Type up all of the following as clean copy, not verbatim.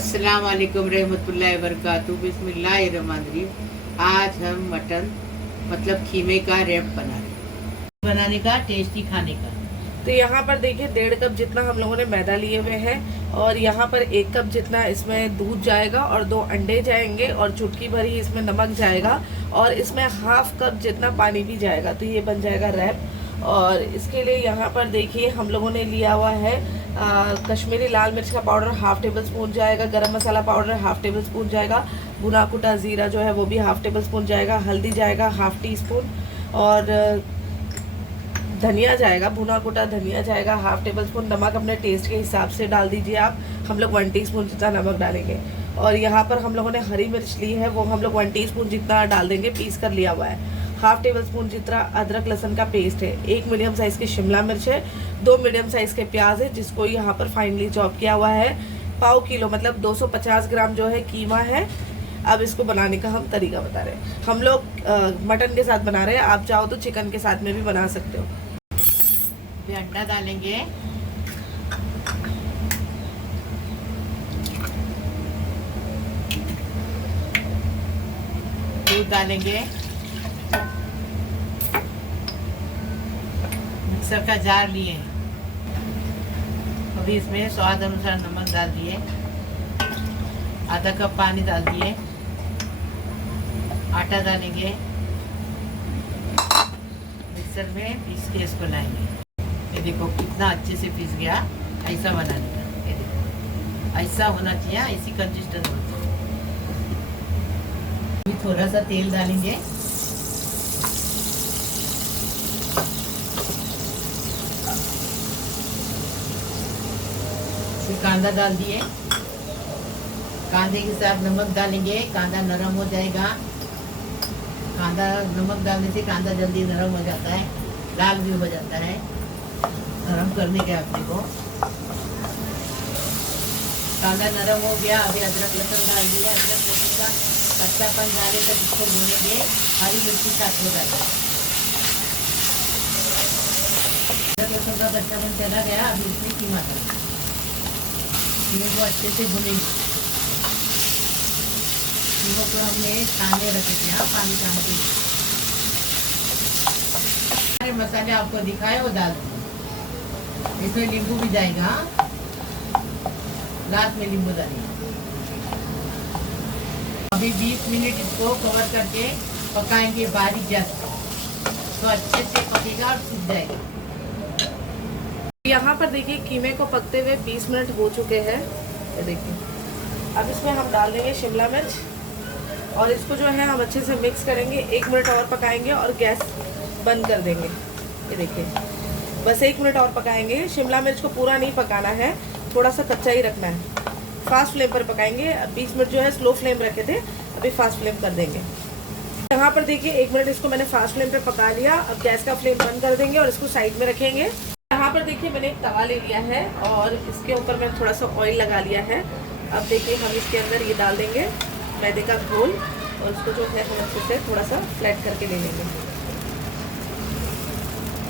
अस्सलाम वालेकुम रहमतुल्लाहि व बरकातहू। बिस्मिल्लाहिर्रहमानिर्रहीम। आज हम मटन मतलब खीमे का रैप बना रहे हैं, बनाने का टेस्टी खाने का। तो यहाँ पर देखिए 1.5 कप जितना हम लोगों ने मैदा लिए हुए हैं और यहाँ पर 1 कप जितना इसमें दूध जाएगा और 2 अंडे जाएंगे और चुटकी भरी इसमें नमक जाएगा और इसमें हाफ कप जितना पानी भी जाएगा। तो ये बन जाएगा रैप। और इसके लिए यहाँ पर देखिए हम लोगों ने लिया हुआ है कश्मीरी लाल मिर्च का पाउडर हाफ टेबल स्पून जाएगा, गरम मसाला पाउडर हाफ टेबल स्पून जाएगा, भुना कुटा ज़ीरा जो है वो भी हाफ टेबल स्पून जाएगा, हल्दी जाएगा हाफ टी स्पून और धनिया जाएगा, भुना कुटा धनिया जाएगा हाफ टेबल स्पून। नमक अपने टेस्ट के हिसाब से डाल दीजिए आप। हम लोग 1 टीस्पून जितना नमक डालेंगे। और यहाँ पर हम लोगों ने हरी मिर्च ली है, वो हम लोग 1 टीस्पून जितना डाल देंगे, पीस कर लिया हुआ है। हाफ टेबल स्पून जितना अदरक लहसुन का पेस्ट है। 1 मीडियम साइज़ की शिमला मिर्च है, 2 मीडियम साइज़ के प्याज है जिसको यहाँ पर फाइनली चॉप किया हुआ है। पाव किलो मतलब 250 ग्राम जो है कीमा है। अब इसको बनाने का हम तरीका बता रहे हैं। हम लोग मटन के साथ बना रहे हैं, आप चाहो तो चिकन के साथ में भी बना सकते हो। फिर अंडा डालेंगे, दूध डालेंगे, मिक्सर का जार लिए, अभी इसमें स्वाद अनुसार नमक डाल दिए, आधा कप पानी डाल दिए, आटा डालेंगे, मिक्सर में पीस के इसको लाएंगे। ये देखो कितना अच्छे से पीस गया। ऐसा बनाने का, ये देखो ऐसा होना चाहिए, इसी कंसिस्टेंस होना चाहिए। अभी थोड़ा सा तेल डालेंगे, फिर कांदा डाल दिए, कांदे के साथ नमक डालेंगे। कांदा नरम हो जाएगा। कांदा नमक डालने से कांदा जल्दी नरम हो जाता है, लाल भी हो जाता है। नरम करने के अपने को कांदा नरम हो गया। अभी अदरक लहसुन डाल दिया। अदरक लहसुन का कच्चापन जाने तक इसको भूनेंगे। हरी मिर्ची साथ हो जाता है। अदरक लहसुन का कच्चापन चला गया। अभी इसमें कीमा डालेंगे। कीमे को अच्छे से भूनेंगे। कीमों को हमने छाने रखे थे, हाँ पानी छान के। सारे मसाले आपको दिखाए वो डाल देंगे। इसमें नींबू भी जाएगा, लास्ट में नींबू डालेंगे। अभी 20 मिनट इसको कवर करके पकाएंगे बारीक गैस पर, तो अच्छे से पकेगा और सूख जाएगा। यहाँ पर देखिए कीमे को पकते हुए 20 मिनट हो चुके हैं। ये देखिए अब इसमें हम डाल देंगे शिमला मिर्च और इसको जो है हम अच्छे से मिक्स करेंगे। 1 मिनट और पकाएंगे और गैस बंद कर देंगे। ये देखिए बस 1 मिनट और पकाएंगे। शिमला मिर्च को पूरा नहीं पकाना है, थोड़ा सा कच्चा ही रखना है। फास्ट फ्लेम पर पकाएंगे। 20 मिनट जो है स्लो फ्लेम रखे थे, अभी फास्ट फ्लेम कर देंगे। यहाँ पर देखिए 1 मिनट इसको मैंने फास्ट फ्लेम पे पका लिया। अब गैस का फ्लेम बंद कर देंगे और इसको साइड में रखेंगे। यहाँ पर देखिए मैंने एक तवा ले लिया है और इसके ऊपर मैंने थोड़ा सा ऑयल लगा लिया है। अब देखिए हम इसके अंदर ये डाल देंगे मैदे का घोल और उसको जो है हम अच्छे से थोड़ा सा फ्लैट करके ले लेंगे।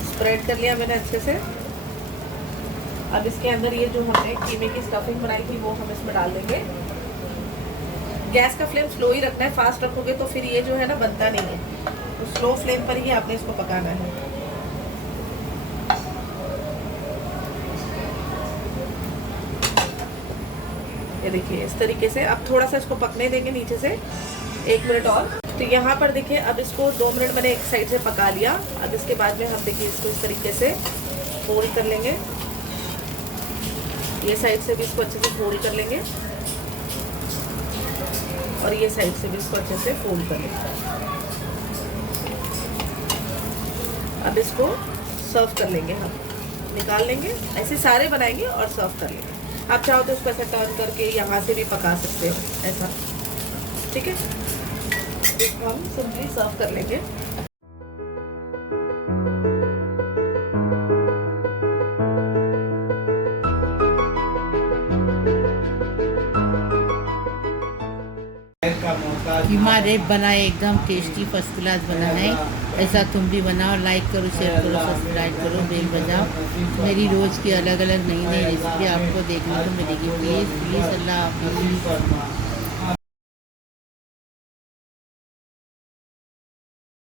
स्प्रेड कर लिया मैंने अच्छे से। अब इसके अंदर ये जो हमने कीमे की स्टफिंग बनाई थी वो हम इसमें डाल देंगे। गैस का फ्लेम स्लो ही रखना है, फास्ट रखोगे तो फिर ये जो है ना बनता नहीं है। तो स्लो फ्लेम पर ही आपने इसको पकाना है। ये देखिए इस तरीके से। अब थोड़ा सा इसको पकने देंगे नीचे से 1 मिनट और। तो यहाँ पर देखिए अब इसको 2 मिनट मैंने एक साइड से पका लिया। अब इसके बाद में हम देखिए इसको इस तरीके से फोल्ड कर लेंगे। ये साइड से भी इसको अच्छे से फोल्ड कर लेंगे और ये साइड से भी इसको अच्छे से फोल्ड कर लेंगे। अब इसको सर्व कर लेंगे, हम निकाल लेंगे। ऐसे सारे बनाएंगे और सर्व कर लेंगे। आप चाहो तो इसको ऐसा टर्न करके यहाँ से भी पका सकते हो, ऐसा। ठीक है, इसको हम सिंपली सर्व कर लेंगे। कीमा रेप बनाए, एकदम टेस्टी फर्स्ट क्लास बना है। ऐसा तुम भी बनाओ, लाइक करो, शेयर करो, सब्सक्राइब करो, बेल बजाओ। मेरी रोज़ की अलग अलग नई नई रेसिपी आपको देखने को मिलेगी। प्लीज़ प्लीज़, अल्लाह हाफिज़।